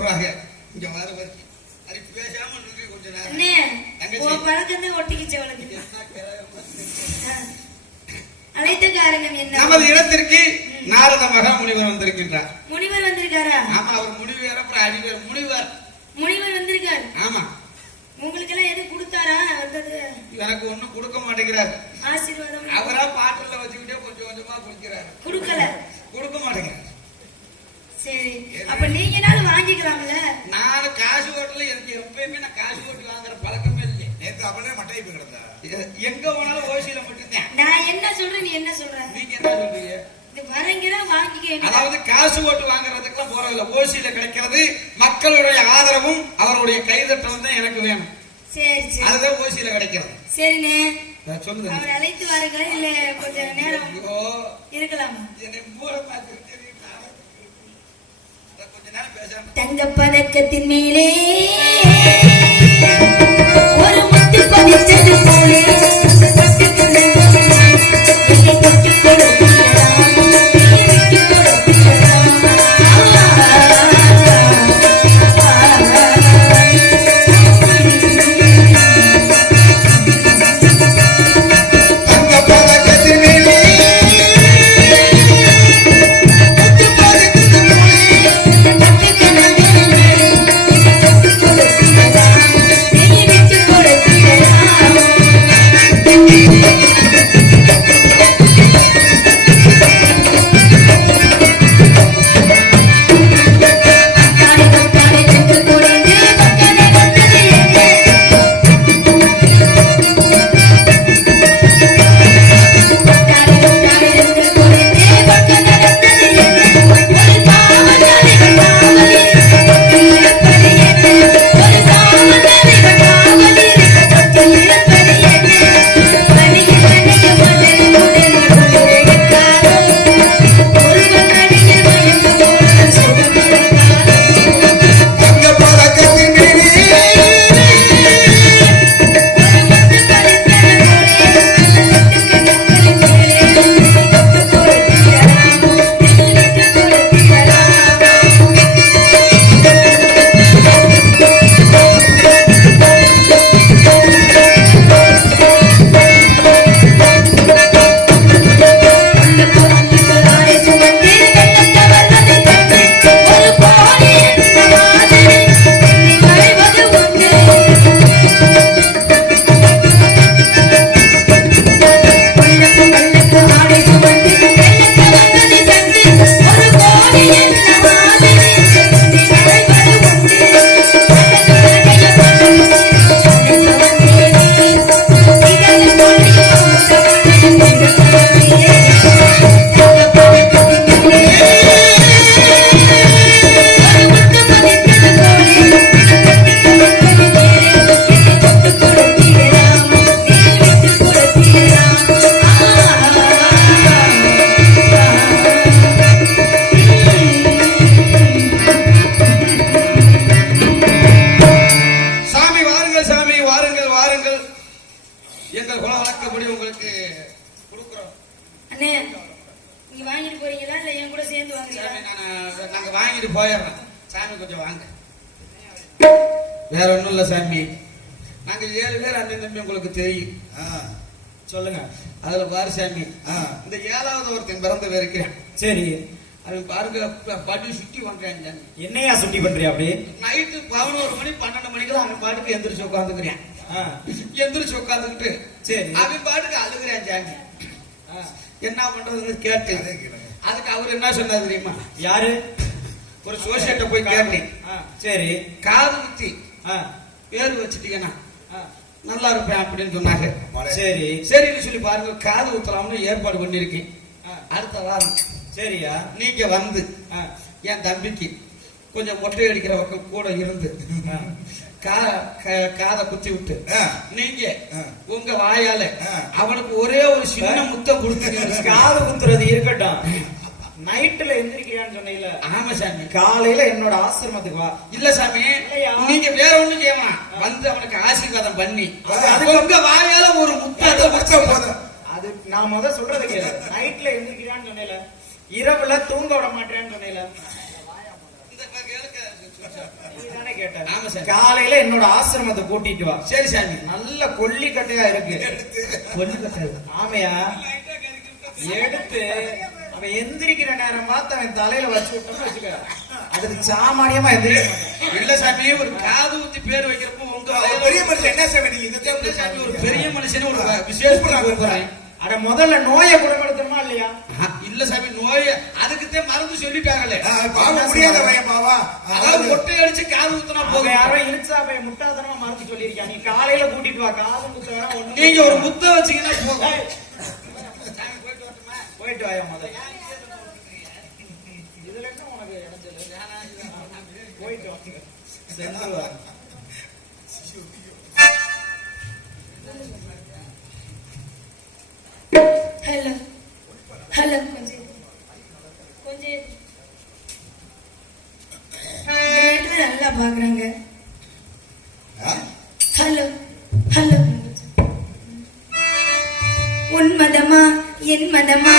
விடுறாங்க. இங்க வர வரைக்கும் அது பேசாம கொஞ்ச நேரம் பழக்கம் ஒட்டிக்கிச்சு. அழைத்த காரணம் என்ன? நமது இடத்திற்கு நாரத மகா முனிவர் வந்திருக்கின்றார். முனிவர் வந்திருக்காரா? ஆமா, அவர் முனிவர் அப்புறம் அடிவர் முனிவர் வந்திருக்காரு. ஆமா. உங்களுக்கு எல்லாம் எது கொடுத்தாரா? வந்தது எனக்கு ஒண்ணும் கொடுக்க மாட்டேங்கிறாரு. ஆசீர்வாதம் அவரா பாட்டில வச்சுக்கிட்டே கொஞ்சம் கொஞ்சமா குடிக்கிறாரு. கொடுக்க மாட்டேங்கிறாரு. சரி, அப்ப நீங்கனாலும் வாங்கிக்கலாம்ல. நான் காசு ஓட்டல, எனக்கு எப்பயுமே நான் காசு ஓட்டு வாங்குற பழக்கமே இல்லை. நேற்று அவனே மட்டை போய் கிடந்தா எங்க போனாலும் ஓசியில மட்டும்தான். நான் என்ன சொல்றேன், நீ என்ன சொல்ற? நீங்க என்ன சொல்றீங்க? வரங்கிற வாங்கிக்க. அதாவது காசு ஓட்டு வாங்குறதுக்கெல்லாம் போறதில்ல, ஓசியில கிடைக்கிறது. மக்களுடைய ஆதரவும் அவருடைய கைதட்டவும் தான் எனக்கு வேணும். சரி சரி, அதுதான் ஓசியில கிடைக்கிறது. சரிண்ணே, சொல்லுங்க. அவர் அழைத்து வாருங்கள். இல்ல கொஞ்சம் நேரம் இருக்கலாமா? என்னை மூல பார்த்து கொஞ்ச நேரம் பேசாம. தங்க பதக்கத்தின் மேலே ஒரு முத்து பதிச்சது போலே வேற ஒண்ணும் இல்ல சாமி, நாங்க 7 பேர் அண்ணன் தம்பி உங்களுக்கு தெரியும். சொல்லுங்க. அதுல பாரு சாமி, இந்த 7வது ஒருத்தன் பிறந்து இருக்கிறேன். சரி, அவன் பாருங்க பாட்டி சுத்தி பண்றான். என்னையா சுத்தி பண்றியா? அப்படி நைட்டு 11 மணி 12 மணிக்கு அவன் பாட்டுக்கு எந்திரிச்சு உட்காந்துக்கிறேன். எந்திரிச்சு உட்காந்துக்கிட்டு சரி அவன் பாட்டுக்கு அழுகுறான் சாமி. என்ன பண்றதுன்னு கேட்டு அதுக்கு அவர் என்ன சொன்னாரு தெரியுமா? யாரு? ஒரு சோசியட்ட போய் கேட்டேன். சரி, காது குத்தி பேரு வச்சுட்டீங்கன்னா நல்லா இருப்பேன் அப்படின்னு சொன்னாங்க. சரி சரின்னு சொல்லி பாருங்க, காது ஊத்தலாம்னு ஏற்பாடு பண்ணிருக்கேன். அடுத்த வாரம் சரியா நீங்க வந்து என் தம்பிக்கு கொஞ்சம் மொட்டை அடிக்கிற பக்கம் கூட இருந்து காதை குத்தி விட்டு நீங்க உங்க வாயால அவனுக்கு ஒரே ஒரு சின்ன முத்தம் கொடுத்து காது குத்துறது இருக்கட்டும். நைட்ல எந்திரிக்கிறான்னு சொன்னீங்கல்ல? ஆமா சாமி. காலையில என்னோட ஆசிரமத்துக்கு வா. இல்ல சாமி, நீங்க வேற ஒண்ணும் செய்யலாம். வந்து அவனுக்கு ஆசீர்வாதம் பண்ணி உங்க வாயால ஒரு முத்தம் போதும். அது நான் முதல் சொல்றது கேளு. நைட்ல எந்திரிக்கிறான்னு சொன்னீங்கல்ல, இரவுல தூங்க விட மாட்டேன்னு சொன்னீங்கல்ல. நீதானே கேட்ட? ஆமா சாமி. காலையில என்னோட ஆசிரமத்தை கூட்டிட்டு வா. சரி சாமி. நல்ல கொல்லிக்கட்டையா இருக்கு. கொல்லிக்கட்டை. ஆமையா எடுத்து அவன் எந்திரிக்கிற நேரம் பார்த்து அவன் தலையில வச்சு விட்டோம்னு வச்சுக்க, அதுக்கு சாமானியமா எந்திரிக்க மாட்டான். இல்ல சாமி, ஒரு காது ஊத்தி பேர் வைக்கிறப்போ உங்க பெரிய மனுஷன் என்ன சாமி நீங்க இதை இல்ல சாமி, ஒரு பெரிய மனுஷனு ஒரு விசேஷமா கூப்பிடுறேன். அட முதல்ல நோயை குணப்படுத்தணுமா இல்லையா? இல்ல சாமி, நோய அதுக்குத்தான் மருந்து சொல்லிட்டாங்களே. பாவம் முடியாத பையன் பாவா. அதாவது மொட்டை அடிச்சு காது ஊத்தினா அவங்க போதும். யாரோ இழுச்சா போய் முட்டாதனமா மருந்து சொல்லியிருக்காங்க. நீ காலையில கூட்டிட்டு வா, காது குத்த வேணா ஒண்ணு. நீங்க ஒரு முத்த வச்சீங்கன்னா போதும். ஏய், போயிட்டு வாயா முதல்ல. இதுல என்ன உனக்கு இடைஞ்சல்? போயிட்டு வா. சென்று வா. ஹலோ ஹலோ கொஞ்சம் கொஞ்சம் இந்த நேரத்துல நல்லா பாக்குறாங்க. ஹலோ ஹலோ உன் மதமா என் மதமா